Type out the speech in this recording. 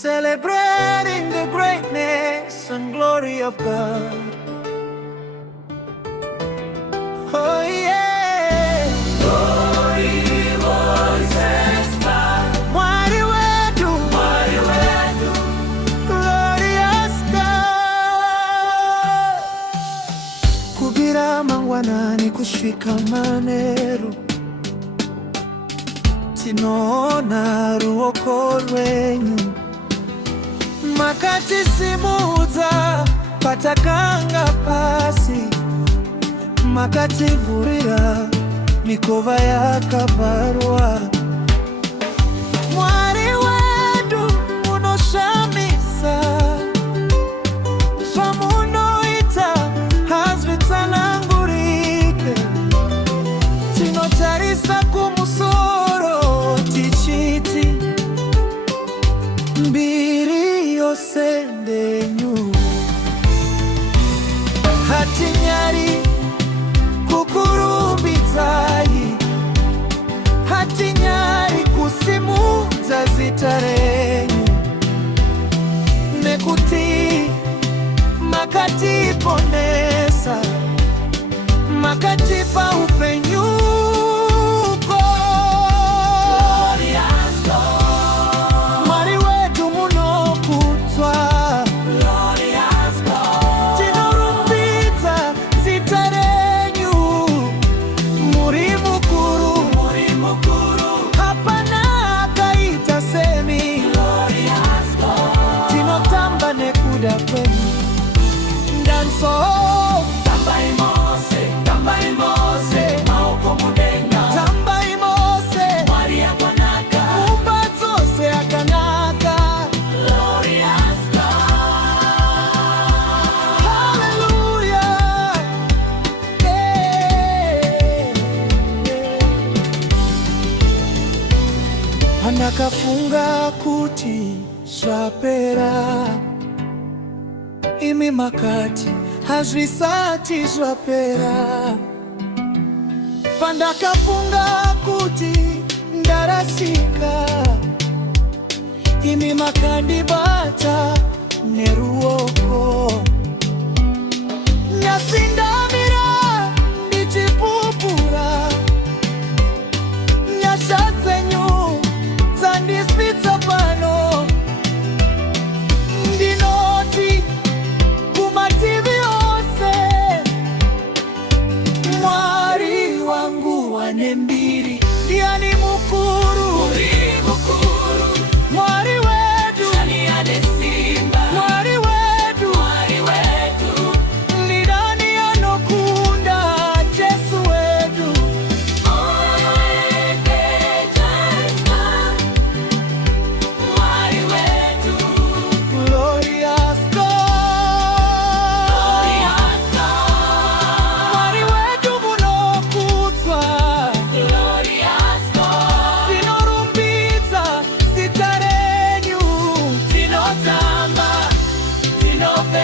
celebrating the greatness and glory of God. Oh yeah, glory voices God, mwari wetu, glorious God. Kubira mangwanani kushika manero, tinoona ruoko rwenyu makati simudza patakanga pasi, makativhurira mikova yakavarwa. Mwari wedu unoshamisa, zvamunoita hazvitsanangurike. Tinotarisa kumusoro tichiti, mbiri yose ndenyu. Hatinyari kukurumbidzai, hatinyari kusimudza zita renyu, nekuti makatiponesa, makatipa upenyu. Pandakafunga kuti zvapera, imi makati hazvisati zvapera. Pandakafunga kuti ndarasika, imi makandibata neruoko. Nyasi ndamira ndichipupura, nyasha dzenyu dzandisvitsa pano. Ndinoti kumativi ose, Mwari wangu wane mbiri. Ndiani mukuru? uri mukuru. Mwari wedu, Nani ane simba? Mwari wedu, ni nani anokunda Jesu wedu? Glorious God, Mwari wedu munokudzwa, tinorumbidza zita renyu, Tinotamba, tinopembedza